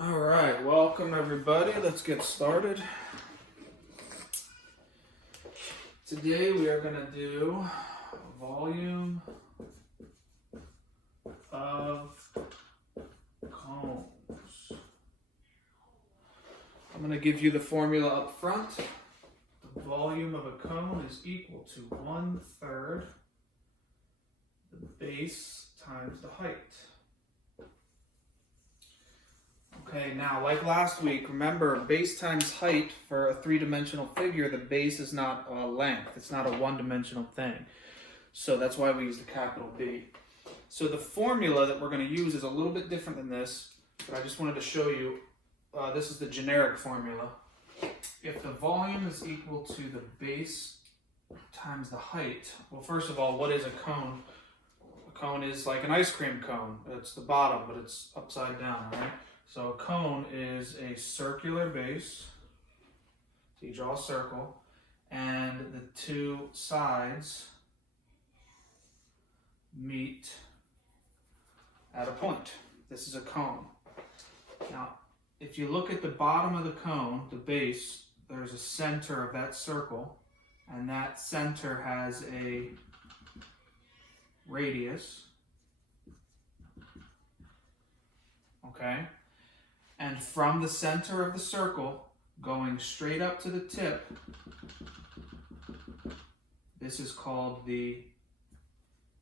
All right, welcome everybody. Let's get started. Today we are going to do volume of cones. I'm going to give you the formula up front. The volume of a cone is equal to 1/3 the base times the height. Okay, now like last week, remember base times height for a three-dimensional figure, the base is not a length, it's not a one-dimensional thing. So that's why we use the capital B. So the formula that we're going to use is a little bit different than this, but I just wanted to show you, this is the generic formula. If the volume is equal to the base times the height, well first of all, what is a cone? A cone is like an ice cream cone. It's the bottom, but it's upside down, right? So a cone is a circular base, so you draw a circle, and the two sides meet at a point. This is a cone. Now, if you look at the bottom of the cone, the base, there's a center of that circle, and that center has a radius, okay? And from the center of the circle, going straight up to the tip, this is called the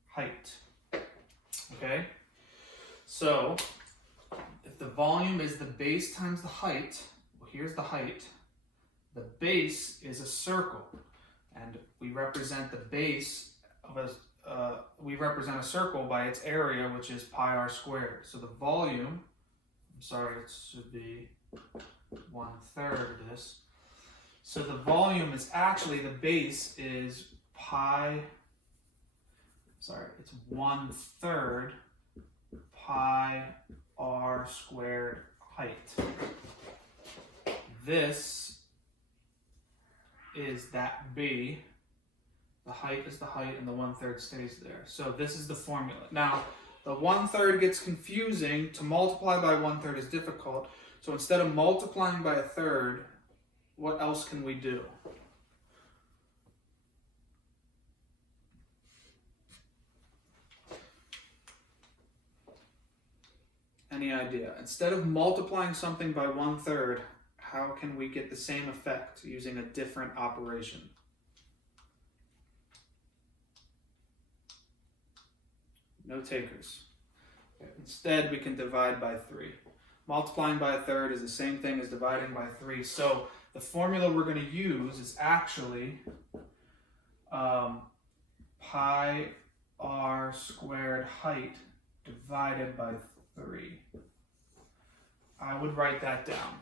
height. Okay? So, if the volume is the base times the height, well, here's the height. The base is a circle, and we represent the base of we represent a circle by its area, which is pi r squared. So the volume, I'm sorry, it should be 1/3 of this. So the volume is actually, the base is it's 1/3 pi r squared height. This is that B. The height is the height, and the 1/3 stays there. So this is the formula. Now, the 1/3 gets confusing. To multiply by 1/3 is difficult. So instead of multiplying by 1/3, what else can we do? Any idea? Instead of multiplying something by 1/3, how can we get the same effect using a different operation? No takers. Okay. Instead, we can divide by 3. Multiplying by 1/3 is the same thing as dividing by 3. So the formula we're going to use is actually pi r squared height divided by 3. I would write that down.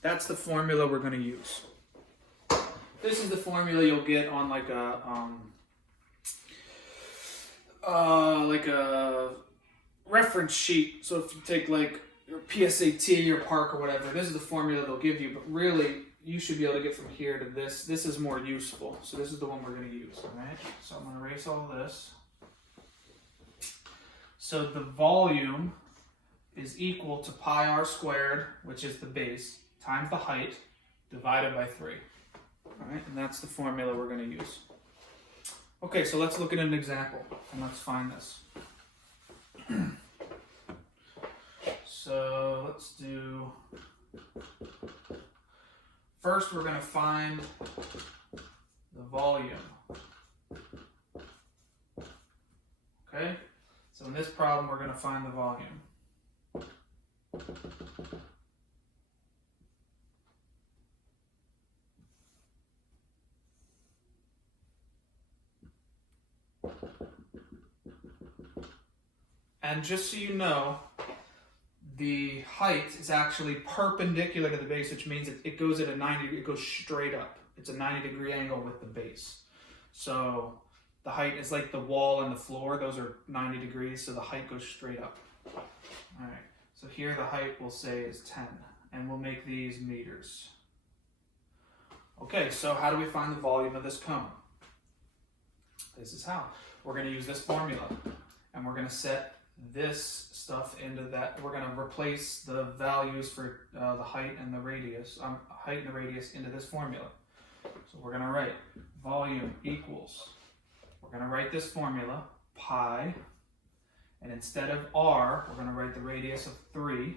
That's the formula we're going to use. This is the formula you'll get on like a reference sheet. So if you take like your PSAT or PARC or whatever, this is the formula they'll give you, but really you should be able to get from here to this. This is more useful. So this is the one we're going to use, all right? So I'm going to erase all this. So the volume is equal to pi r squared, which is the base, times the height, divided by 3. All right, and that's the formula we're going to use. Okay, so let's look at an example, and let's find this. So let's do, first we're going to find the volume. Okay, so in this problem we're going to find the volume. And just so you know, the height is actually perpendicular to the base, which means it goes at a 90, it goes straight up. It's a 90-degree angle with the base. So the height is like the wall and the floor, those are 90 degrees, so the height goes straight up. All right, so here the height we'll say is 10, and we'll make these meters. Okay, so how do we find the volume of this cone? This is how. We're going to use this formula, and we're going to set this stuff into that. We're going to replace the values for the height and the radius into this formula. So we're going to write volume equals, we're going to write this formula, pi, and instead of r, we're going to write the radius of 3,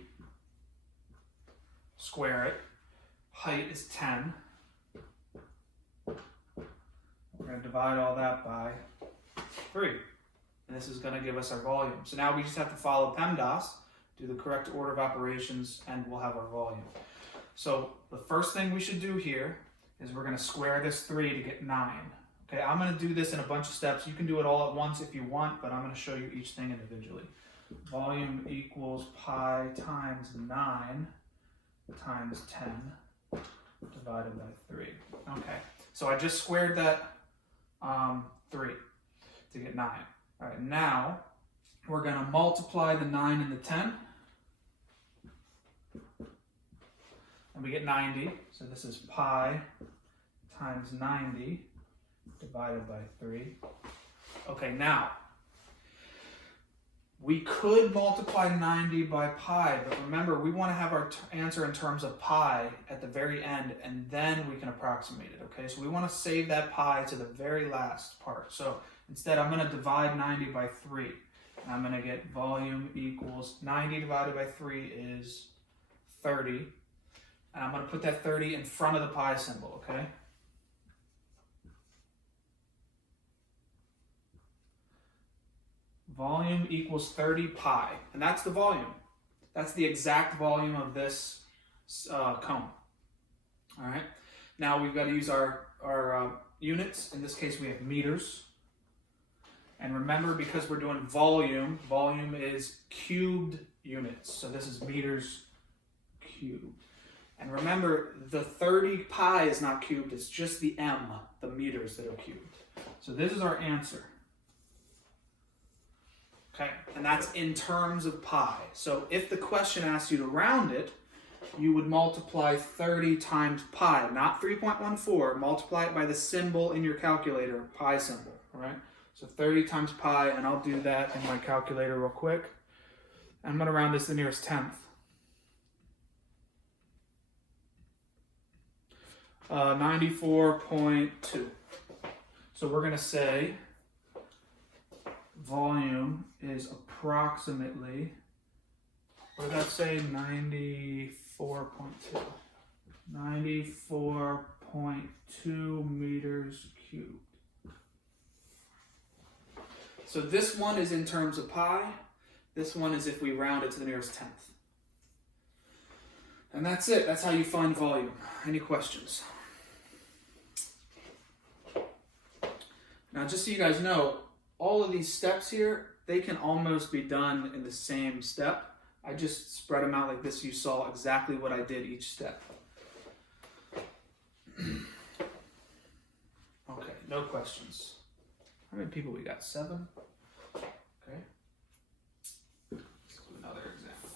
square it, height is 10. We're going to divide all that by 3. And this is going to give us our volume. So now we just have to follow PEMDAS, do the correct order of operations, and we'll have our volume. So the first thing we should do here is we're going to square this 3 to get 9. Okay, I'm going to do this in a bunch of steps. You can do it all at once if you want, but I'm going to show you each thing individually. Volume equals pi times 9 times 10 divided by 3. Okay, so I just squared that 3 to get 9. All right, now we're going to multiply the 9 and the 10. And we get 90. So this is pi times 90 divided by 3. Okay, now we could multiply 90 by pi, but remember we want to have our answer in terms of pi at the very end, and then we can approximate it, okay? So we want to save that pi to the very last part. So instead I'm going to divide 90 by 3, and I'm going to get volume equals 90 divided by 3 is 30, and I'm going to put that 30 in front of the pi symbol, okay? Volume equals 30 pi, and that's the volume. That's the exact volume of this cone. All right. Now we've got to use our units. In this case, we have meters. And remember, because we're doing volume, volume is cubed units. So this is meters cubed. And remember, the 30 pi is not cubed. It's just the m, the meters that are cubed. So this is our answer. Okay, and that's in terms of pi. So if the question asks you to round it, you would multiply 30 times pi, not 3.14. Multiply it by the symbol in your calculator, pi symbol, all right? So 30 times pi, and I'll do that in my calculator real quick. I'm going to round this to the nearest tenth. 94.2. So we're going to say volume is approximately, what did that say? 94.2. 94.2 meters cubed. So this one is in terms of pi. This one is if we round it to the nearest tenth. And that's it. That's how you find volume. Any questions? Now, just so you guys know, all of these steps here, they can almost be done in the same step. I just spread them out like this. You saw exactly what I did each step. Okay, no questions. How many people we got? 7? Okay. Let's do another example.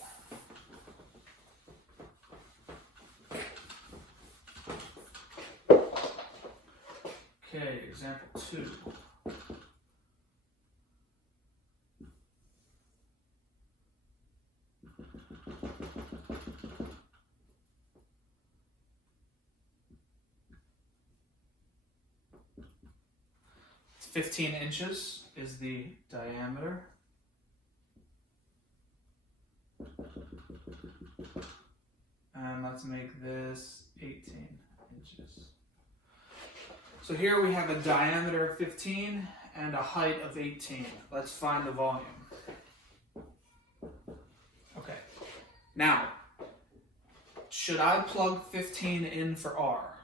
Okay, example 2. It's 15 inches is the diameter. And let's make this 18 inches. So here we have a diameter of 15 and a height of 18. Let's find the volume. Okay. Now, should I plug 15 in for R?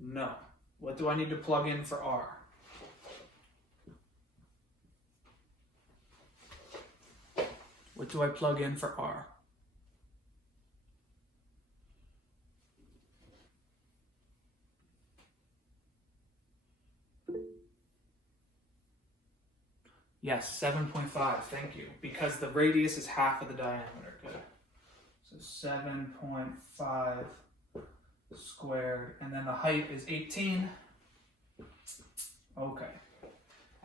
No. What do I need to plug in for R? What do I plug in for R? Yes, 7.5, thank you. Because the radius is half of the diameter, good. So 7.5 squared, and then the height is 18. Okay,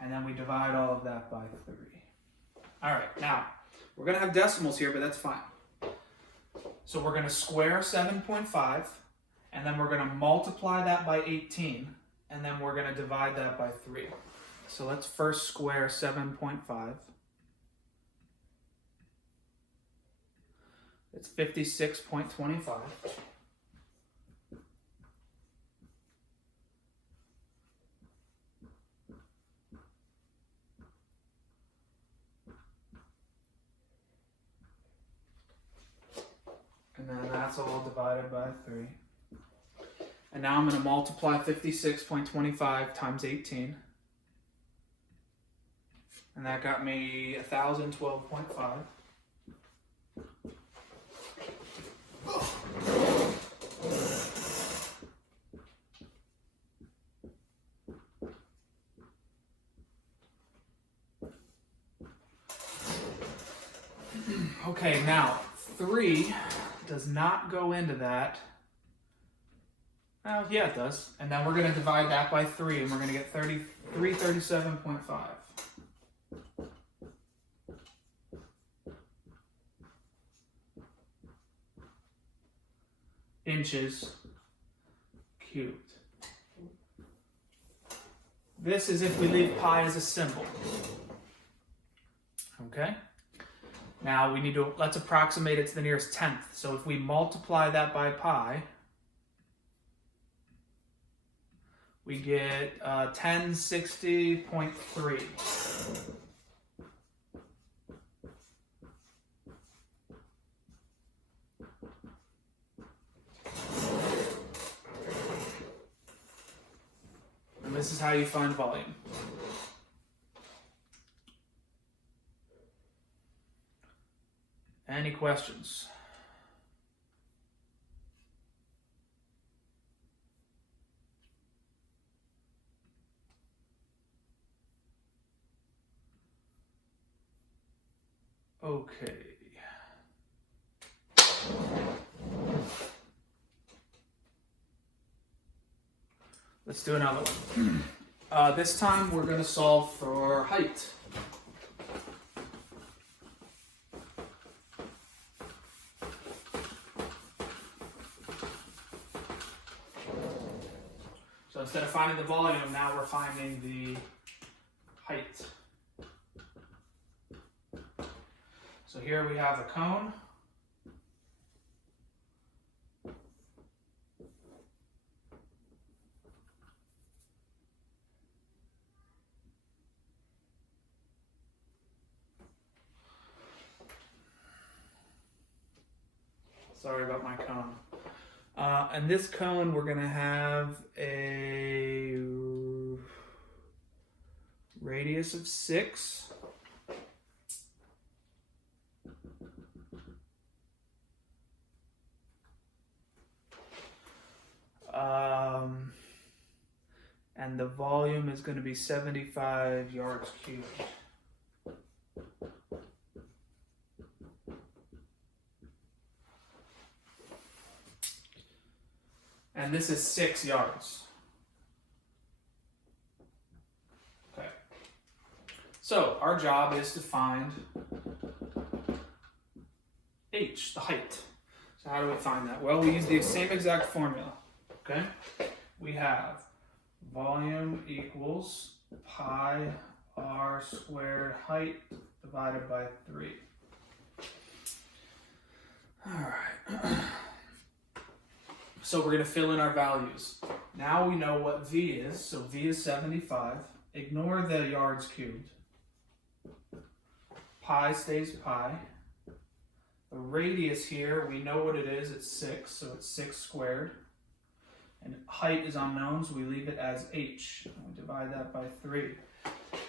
and then we divide all of that by 3. All right, now, we're going to have decimals here, but that's fine. So we're going to square 7.5, and then we're going to multiply that by 18, and then we're going to divide that by 3. So let's first square 7.5. It's 56.25. And then that's all divided by 3. And now I'm going to multiply 56.25 times 18. And that got me 1,012.5. Okay, now 3 does not go into that. Well, yeah, it does. And then we're going to divide that by 3, and we're going to get 337.5. Inches cubed. This is if we leave pi as a symbol. Okay? Now we need to, let's approximate it to the nearest tenth. So if we multiply that by pi, we get 1060.3. And this is how you find volume. Any questions? Okay. Let's do another one. This time we're going to solve for height. So instead of finding the volume, now we're finding the height. So here we have a cone. Sorry about my cone. And this cone, we're going to have a radius of 6. And the volume is going to be 75 yards cubed. And this is 6 yards. Okay. So our job is to find h, the height. So how do we find that? Well, we use the same exact formula. Okay. We have volume equals pi r squared height divided by 3. All right. So we're going to fill in our values. Now we know what V is. So V is 75. Ignore the yards cubed. Pi stays pi. The radius here, we know what it is. It's 6, so it's 6 squared. And height is unknown, so we leave it as h. And we divide that by 3.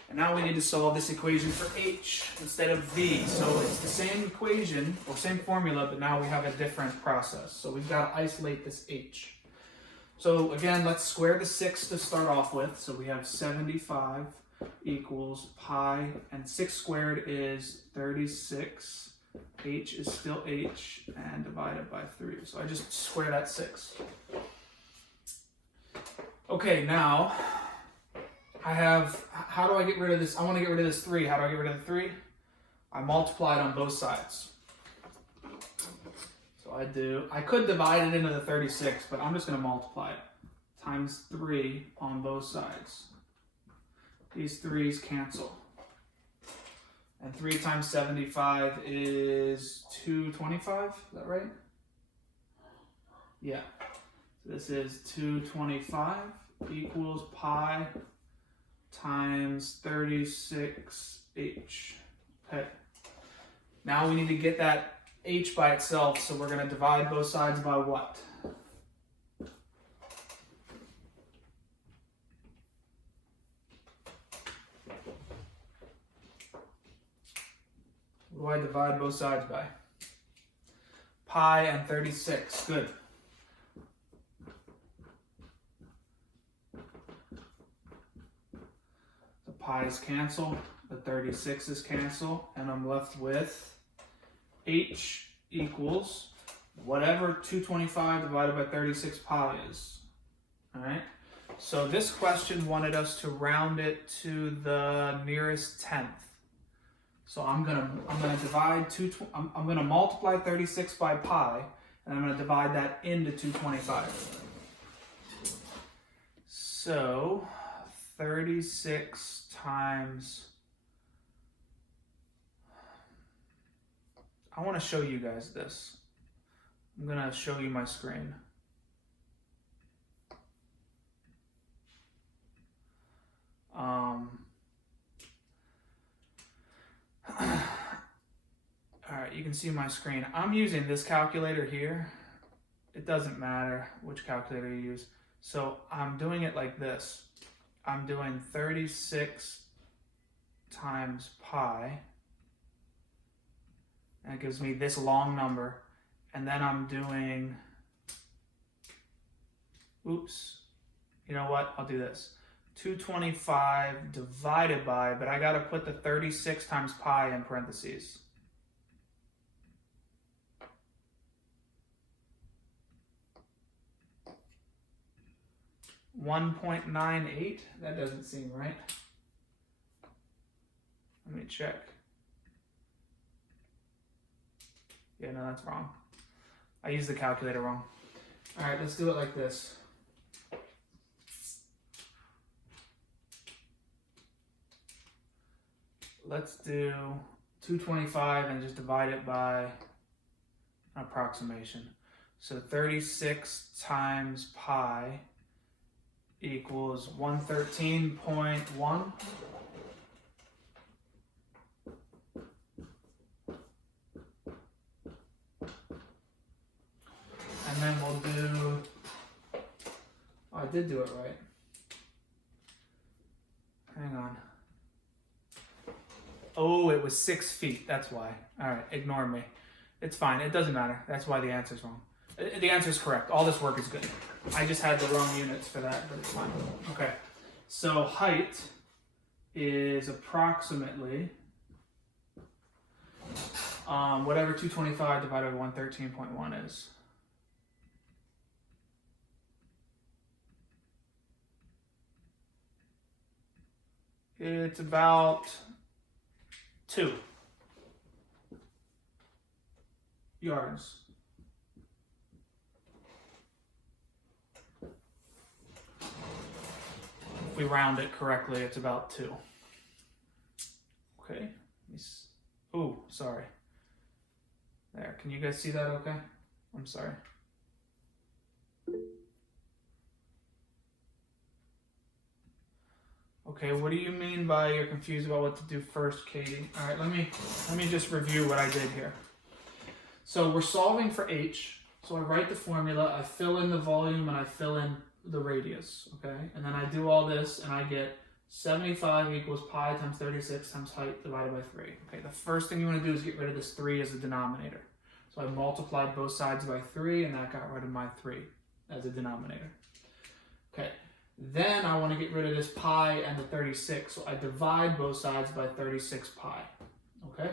And now we need to solve this equation for h instead of v. So it's the same equation, or same formula, but now we have a different process. So we've got to isolate this h. So again, let's square the 6 to start off with. So we have 75 equals pi, and 6 squared is 36. H is still h, and divided by 3. So I just square that 6. Okay, now I have, how do I get rid of this? I want to get rid of this 3. How do I get rid of the 3? I multiply it on both sides. So I could divide it into the 36, but I'm just going to multiply it. Times 3 on both sides. These 3's cancel. And 3 times 75 is 225, is that right? Yeah. So this is 225 equals pi times 36h. Okay. Now we need to get that h by itself, so we're going to divide both sides by what? What do I divide both sides by? Pi and 36. Good. The pi's cancel, the 36's cancel, and I'm left with h equals whatever 225 divided by 36 pi is. All right. So this question wanted us to round it to the nearest tenth. So I'm gonna multiply 36 by pi, and I'm gonna divide that into 225. So 36 times. I want to show you guys this. I'm gonna show you my screen. Alright, you can see my screen. I'm using this calculator here. It doesn't matter which calculator you use. So I'm doing it like this. I'm doing 36 times pi. And it gives me this long number. And then I'm doing, oops, you know what? I'll do this. 225 divided by, but I got to put the 36 times pi in parentheses. $1.98. That doesn't seem right. Let me check. Yeah, no, that's wrong. I used the calculator wrong. All right, let's do it like this. Let's do 225 and just divide it by an approximation. So 36 times pi equals 113.1. And then we'll do, oh, I did do it right. Hang on. Oh, it was 6 feet. That's why. All right, ignore me. It's fine. It doesn't matter. That's why the answer's wrong. The answer's correct. All this work is good. I just had the wrong units for that, but it's fine. Okay. So height is approximately whatever 225 divided by 113.1 is. It's about 2 yards. If we round it correctly, it's about 2. Okay. Oh, sorry. There. Can you guys see that okay? I'm sorry. Okay, what do you mean by you're confused about what to do first, Katie? All right, let me just review what I did here. So we're solving for h. So I write the formula, I fill in the volume, and I fill in the radius, okay? And then I do all this, and I get 75 equals pi times 36 times height divided by 3. Okay, the first thing you want to do is get rid of this 3 as a denominator. So I multiplied both sides by 3, and that got rid of my 3 as a denominator. Okay. Then I want to get rid of this pi and the 36, so I divide both sides by 36 pi, okay?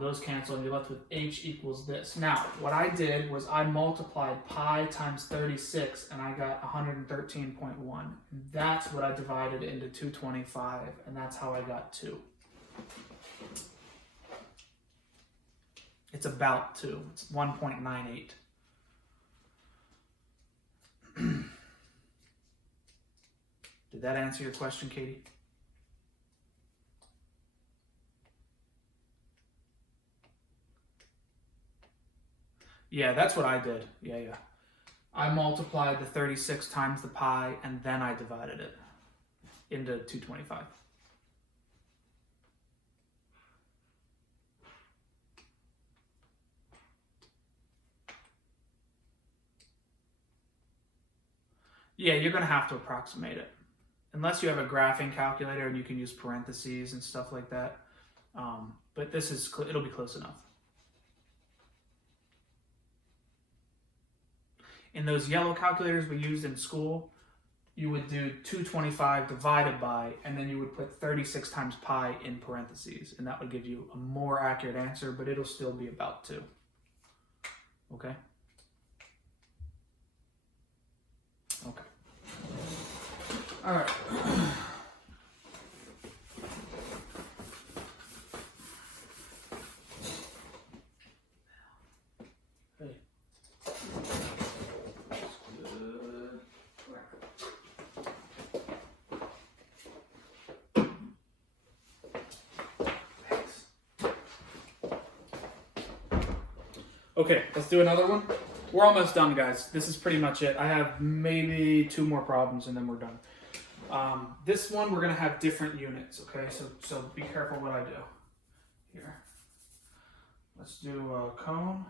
Those cancel, and you're left with h equals this. Now, what I did was I multiplied pi times 36, and I got 113.1. That's what I divided into 225, and that's how I got 2. It's about 2. It's 1.98. Did that answer your question, Katie? Yeah, that's what I did. Yeah. I multiplied the 36 times the pi, and then I divided it into 225. Yeah, you're going to have to approximate it. Unless you have a graphing calculator and you can use parentheses and stuff like that. But it'll be close enough. In those yellow calculators we used in school, you would do 225 divided by, and then you would put 36 times pi in parentheses, and that would give you a more accurate answer, but it'll still be about 2. Okay? Okay. All right. Okay, let's do another one. We're almost done, guys. This is pretty much it. I have maybe 2 more problems and then we're done. This one, we're going to have different units, okay? So be careful what I do. Here. Let's do a cone.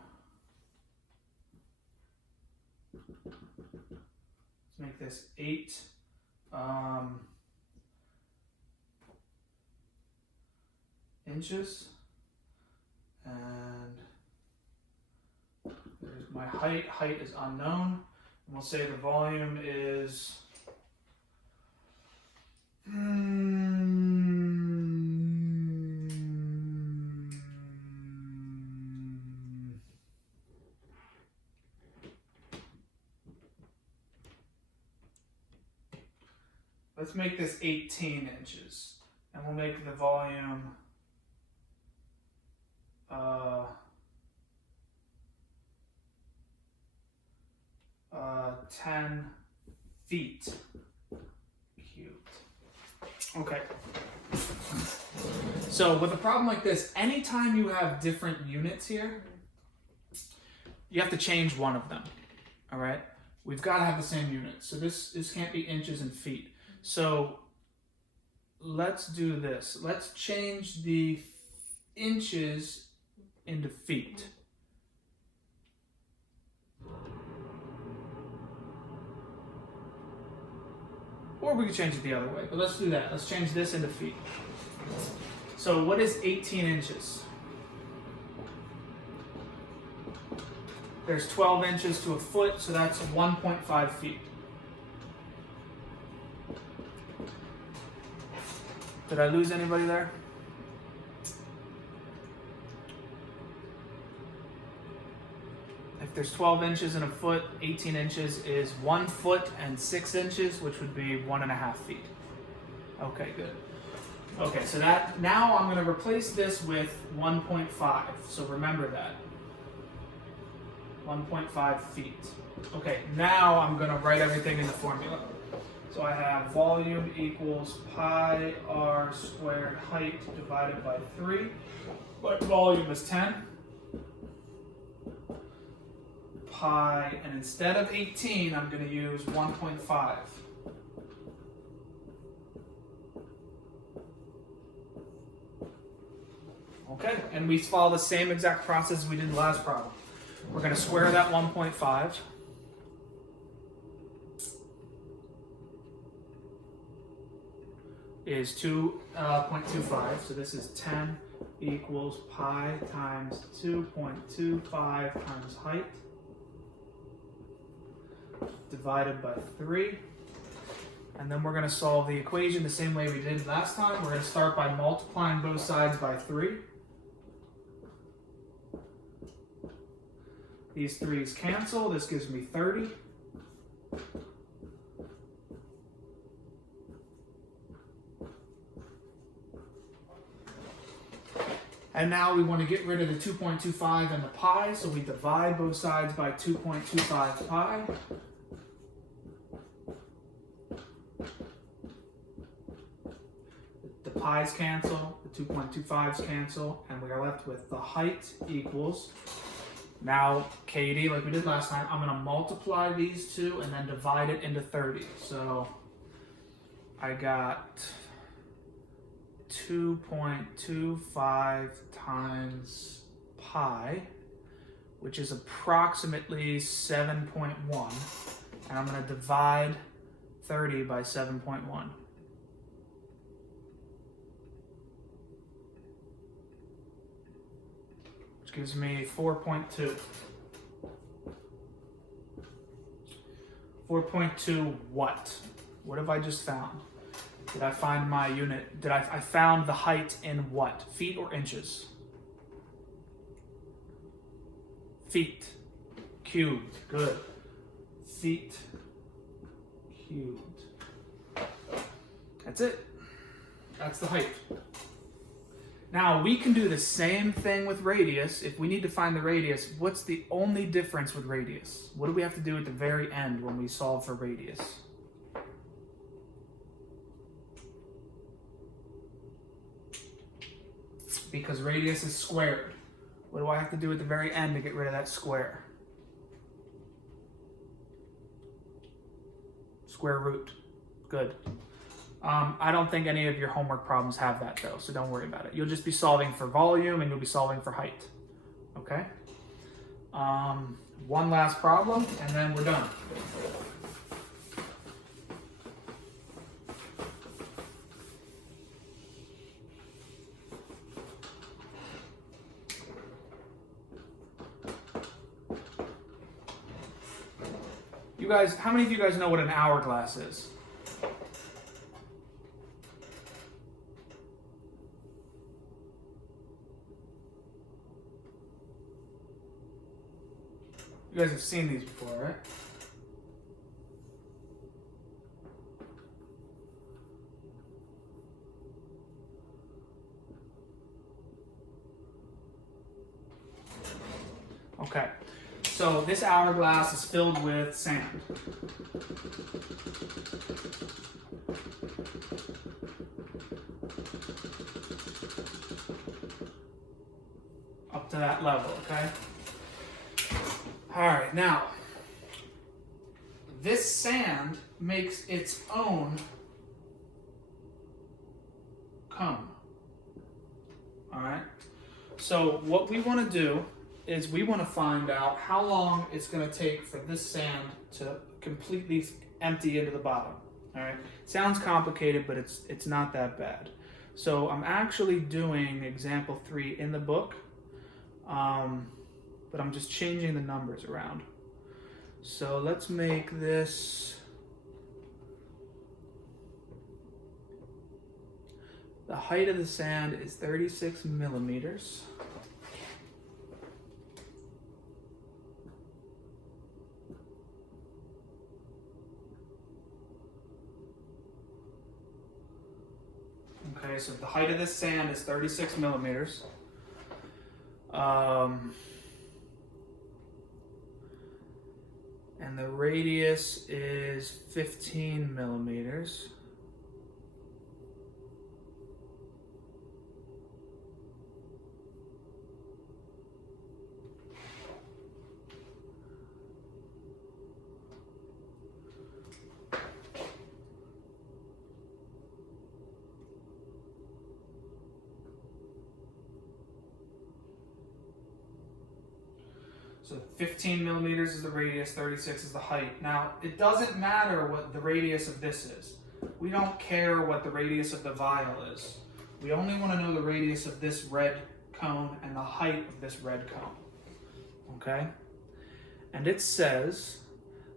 Let's make this 8 inches. And there's my height. Height is unknown. And we'll say the volume is let's make this 18 inches. And we'll make the volume 10 feet cubed. Okay. So with a problem like this, anytime you have different units here, you have to change one of them. All right? We've got to have the same unit. So this can't be inches and feet. So let's do this. Let's change the inches into feet. Or we could change it the other way, but let's do that. Let's change this into feet. So what is 18 inches? There's 12 inches to a foot, so that's 1.5 feet. Did I lose anybody there? If there's 12 inches in a foot, 18 inches is 1 foot and 6 inches, which would be 1.5 feet. Okay, good. Okay, so now I'm going to replace this with 1.5. So remember that. 1.5 feet. Okay, now I'm going to write everything in the formula. So I have volume equals pi r squared height divided by 3. But volume is 10. Pi, and instead of 18, I'm going to use 1.5. Okay, and we follow the same exact process we did in the last problem. We're going to square that 1.5. Is 2.25, so this is 10 equals pi times 2.25 times height divided by 3. And then we're going to solve the equation the same way we did last time. We're going to start by multiplying both sides by 3. These 3's cancel. This gives me 30. And now we want to get rid of the 2.25 and the pi, so we divide both sides by 2.25 pi. The pi's cancel, the 2.25's cancel, and we are left with the height equals. Now, Katie, like we did last time, I'm going to multiply these two and then divide it into 30. So I got 2.25 times pi, which is approximately 7.1, and I'm going to divide 30 by 7.1. Which gives me 4.2. 4.2 what? What have I just found? Did I find my unit? I found the height in what? Feet or inches? Feet. Cubed. Good. Feet cubed. That's it. That's the height. Now, we can do the same thing with radius. If we need to find the radius, what's the only difference with radius? What do we have to do at the very end when we solve for radius? Because radius is squared. What do I have to do at the very end to get rid of that square? Square root. Good. I don't think any of your homework problems have that though, so don't worry about it. You'll just be solving for volume and you'll be solving for height. Okay? One last problem and then we're done. You guys, how many of you guys know what an hourglass is? You guys have seen these before, right? Okay, so this hourglass is filled with sand. Up to that level, okay? All right, now, this sand makes its own cone. All right? So what we want to do is we want to find out how long it's going to take for this sand to completely empty into the bottom. All right? Sounds complicated, but it's not that bad. So I'm actually doing example 3 in the book. But I'm just changing the numbers around. So let's make this the height of the sand is 36 millimeters. Okay, so the height of this sand is 36 millimeters. And the radius is 15 millimeters. So 15 millimeters is the radius, 36 is the height. Now, it doesn't matter what the radius of this is. We don't care what the radius of the vial is. We only want to know the radius of this red cone and the height of this red cone. Okay? And it says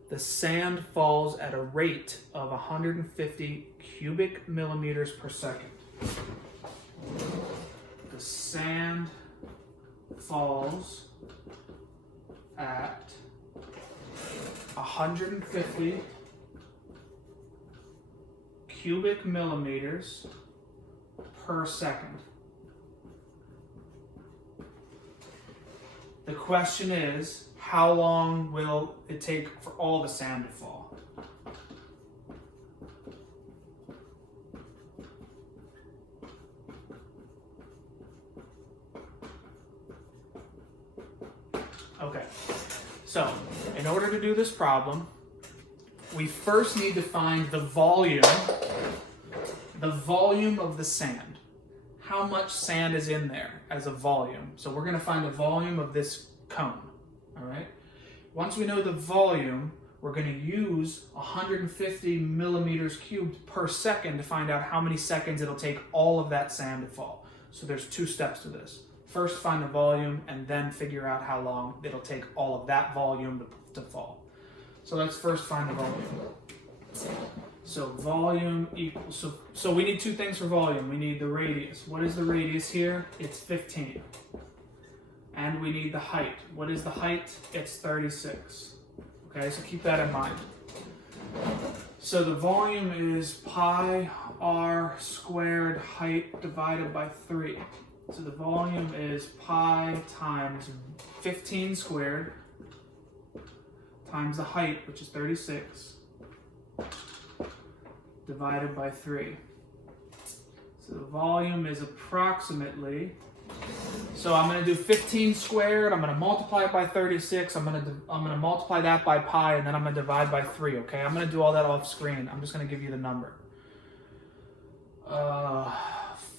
the sand falls at a rate of 150 cubic millimeters per second. The sand falls at 150 cubic millimeters per second. The question is, how long will it take for all the sand to fall? Okay, so in order to do this problem, we first need to find the volume of the sand. How much sand is in there as a volume? So we're going to find the volume of this cone, all right? Once we know the volume, we're going to use 150 millimeters cubed per second to find out how many seconds it'll take all of that sand to fall. So there's two steps to this. First, find the volume, and then figure out how long it'll take all of that volume to fall. So let's first find the volume. So volume equals, so we need two things for volume. We need the radius. What is the radius here? It's 15. And we need the height. What is the height? It's 36. Okay, so keep that in mind. So the volume is pi r squared height divided by 3. So the volume is pi times 15 squared times the height, which is 36, divided by 3. So the volume is approximately, so I'm going to do 15 squared, I'm going to multiply it by 36, I'm going to multiply that by pi, and then I'm going to divide by 3, okay? I'm going to do all that off screen. I'm just going to give you the number.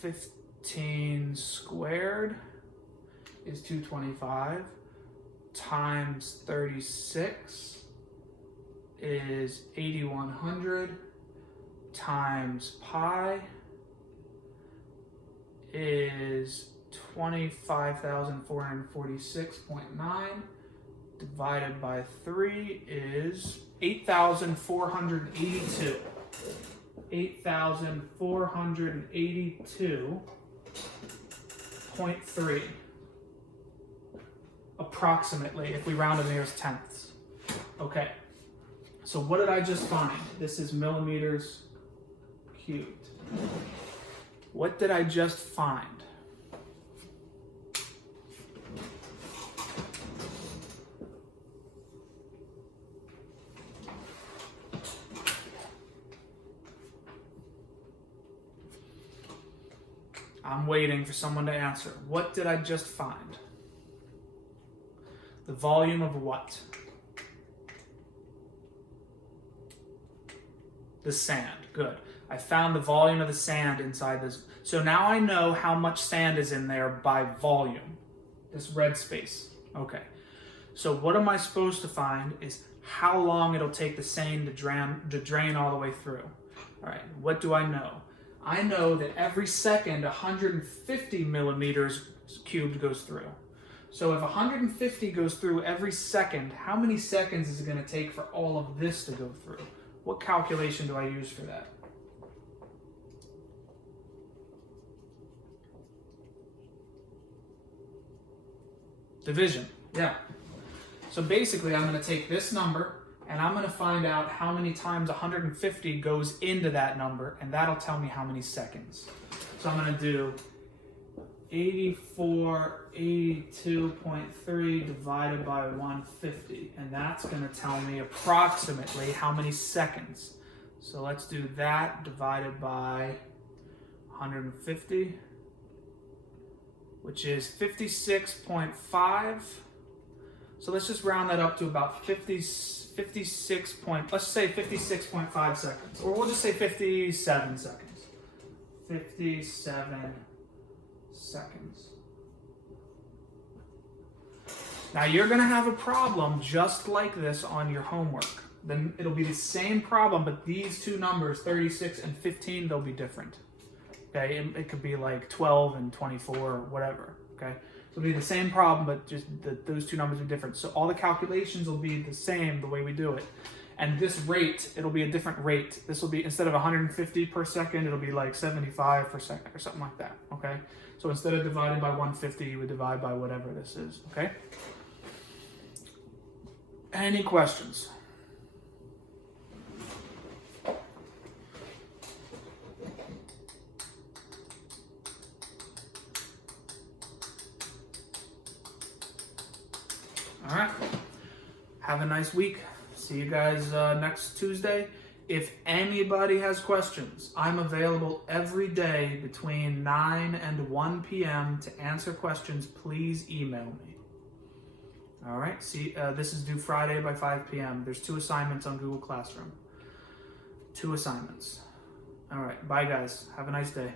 15 squared is 225 times 36 is 8100 times pi is 25,446.9 divided by 3 is 8,482. 8,482.3 approximately, if we round to the nearest tenths. Okay, so what did I just find? This is millimeters cubed. What did I just find? I'm waiting for someone to answer. What did I just find? The volume of what? The sand. Good. I found the volume of the sand inside this. So now I know how much sand is in there by volume. This red space. Okay. So what am I supposed to find is how long it'll take the sand to drain all the way through. All right. What do I know? I know that every second 150 millimeters cubed goes through. So if 150 goes through every second, how many seconds is it going to take for all of this to go through? What calculation do I use for that? Division, yeah. So basically I'm going to take this number and I'm going to find out how many times 150 goes into that number, and that'll tell me how many seconds. So I'm going to do 82.3 divided by 150, and that's going to tell me approximately how many seconds. So let's do that divided by 150, which is 56.5. So let's just round that up to about 56 let's say 56.5 seconds, or we'll just say 57 seconds. 57 seconds. Now you're going to have a problem just like this on your homework. Then it'll be the same problem, but these two numbers, 36 and 15, they'll be different. Okay, it could be like 12 and 24 or whatever. Okay, so it'll be the same problem, but just those two numbers are different. So all the calculations will be the same the way we do it. And this rate, it'll be a different rate. This will be, instead of 150 per second, it'll be like 75 per second or something like that, okay? So instead of dividing by 150, you would divide by whatever this is, okay? Any questions? All right. Have a nice week. See you guys next Tuesday. If anybody has questions, I'm available every day between 9 and 1 p.m. to answer questions. Please email me. All right. See, this is due Friday by 5 p.m. There's 2 assignments on Google Classroom. 2 assignments. All right. Bye, guys. Have a nice day.